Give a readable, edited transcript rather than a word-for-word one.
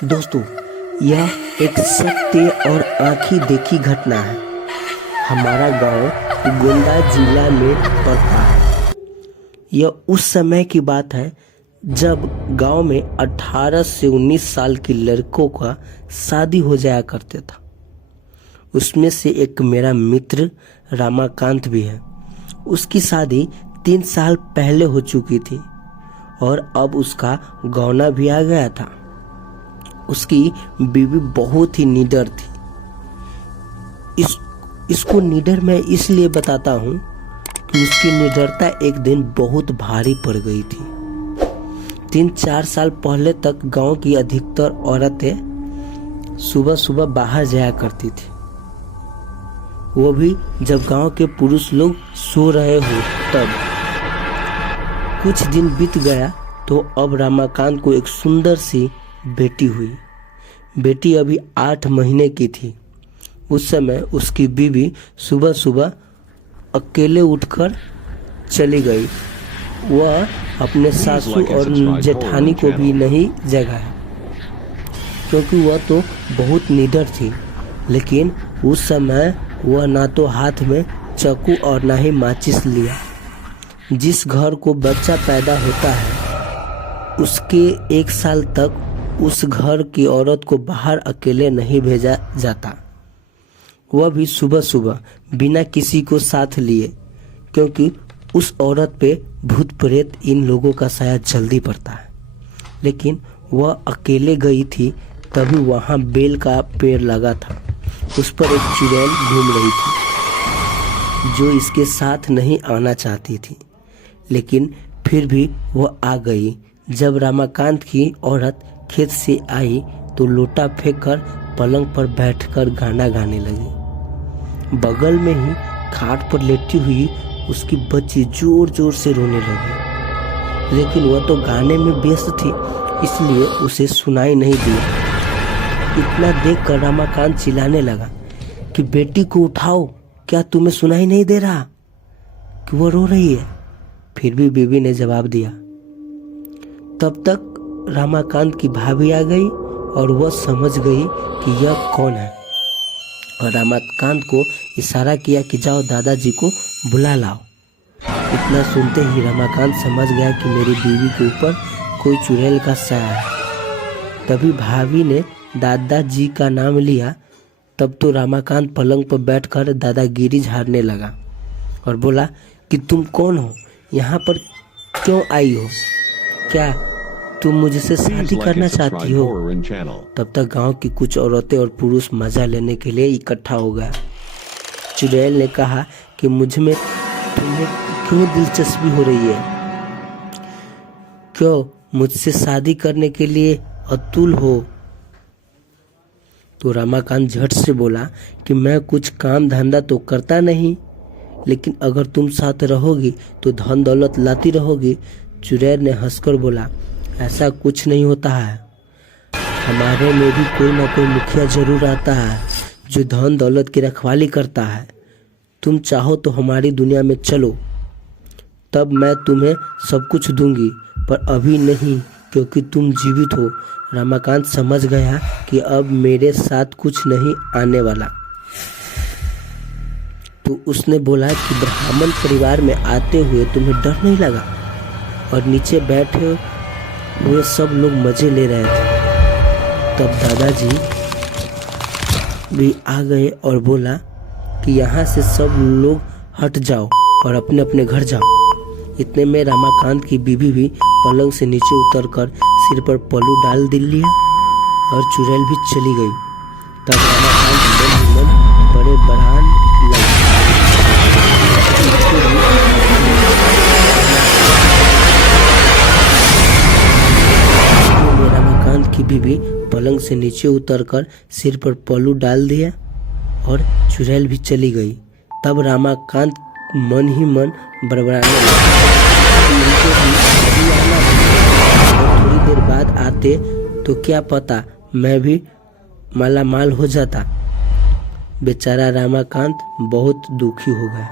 दोस्तों, यह एक सत्य और आंखी देखी घटना है। हमारा गांव गोंडा जिला में पड़ता है। यह उस समय की बात है जब गांव में 18 से 19 साल के लड़कों का शादी हो जाया करते था। उसमें से एक मेरा मित्र रामाकांत भी है। उसकी शादी 3 साल पहले हो चुकी थी और अब उसका गौना भी आ गया था। उसकी बीवी बहुत ही निडर थी। इसको निडर मैं इसलिए बताता हूँ कि उसकी निडरता एक दिन बहुत भारी पड़ गई थी। 3-4 साल पहले तक गांव की अधिकतर औरतें सुबह सुबह बाहर जाया करती थी, वो भी जब गांव के पुरुष लोग सो रहे हो तब। कुछ दिन बीत गया तो अब रामाकांत को एक सुंदर सी बेटी हुई। बेटी अभी 8 महीने की थी। उस समय उसकी बीवी सुबह सुबह अकेले उठकर चली गई। वह अपने सासू और जेठानी को भी नहीं जगाया, क्योंकि वह तो बहुत निडर थी। लेकिन उस समय वह ना तो हाथ में चाकू और ना ही माचिस लिया। जिस घर को बच्चा पैदा होता है उसके 1 साल तक उस घर की औरत को बाहर अकेले नहीं भेजा जाता, वह भी सुबह सुबह बिना किसी को साथ लिए, क्योंकि उस औरत पे भूत प्रेत इन लोगों का शायद जल्दी पड़ता है। लेकिन वह अकेले गई थी तभी वहाँ बेल का पेड़ लगा था। उस पर एक चुड़ैल घूम रही थी जो इसके साथ नहीं आना चाहती थी, लेकिन फिर भी वह आ गई। जब रामाकांत की औरत खेत से आई तो लोटा फेंककर पलंग पर बैठकर गाना गाने लगी। बगल में ही खाट पर लेटी हुई उसकी बच्ची जोर जोर से रोने लगी, लेकिन वह तो गाने में व्यस्त थी इसलिए उसे सुनाई नहीं दिया। इतना देखकर रामाकांत चिल्लाने लगा कि बेटी को उठाओ, क्या तुम्हें सुनाई नहीं दे रहा कि वो रो रही है? फिर भी बीवी ने जवाब दिया। तब तक रामाकांत की भाभी आ गई और वह समझ गई कि यह कौन है, और रामाकांत को इशारा किया कि जाओ दादाजी को बुला लाओ। इतना सुनते ही रामाकांत समझ गया कि मेरी बीवी के ऊपर कोई चुड़ैल का साया है। तभी भाभी ने दादाजी का नाम लिया। तब तो रामाकांत पलंग पर बैठकर दादागिरी झाड़ने लगा और बोला कि तुम कौन हो, यहाँ पर क्यों आई हो, क्या तुम मुझसे शादी करना चाहती हो? तब तक गांव की कुछ औरतें और पुरुष मजा लेने के लिए इकट्ठा हो गया। चुड़ैल ने कहा कि मुझ में तुम्हें क्यों दिलचस्पी हो रही है? क्यों मुझसे शादी करने के लिए अतुल हो? तो रामाकांत झट से बोला कि मैं कुछ काम धंधा तो करता नहीं, लेकिन अगर तुम साथ रहोगी तो धन दौलत लाती रहोगी। चुड़ैल ने हंसकर बोला, ऐसा कुछ नहीं होता है। हमारे में भी कोई ना कोई मुखिया जरूर आता है जो धन दौलत की रखवाली करता है। तुम चाहो तो हमारी दुनिया में चलो, तब मैं तुम्हें सब कुछ दूंगी, पर अभी नहीं, क्योंकि तुम जीवित हो। रामाकांत समझ गया कि अब मेरे साथ कुछ नहीं आने वाला, तो उसने बोला कि ब्राह्मण परिवार में आते हुए तुम्हें डर नहीं लगा? और नीचे बैठे हुए सब लोग मजे ले रहे थे। तब दादाजी भी आ गए और बोला कि यहाँ से सब लोग हट जाओ और अपने अपने घर जाओ। इतने में रामाकांत की बीवी भी पलंग से नीचे उतरकर सिर पर पल्लू डाल लिया और चुड़ैल भी चली गई। तब रामाकांत मन बड़े बरहान लगे। रामाकांत की बीवी पलंग से नीचे उतरकर सिर पर पल्लू डाल दिया और चुड़ैल भी चली गई। तब रामाकांत मन ही मन बड़बड़ाने लगा। थोड़ी देर बाद आते तो क्या पता मैं भी माला माल हो जाता। बेचारा रामाकांत बहुत दुखी हो गया।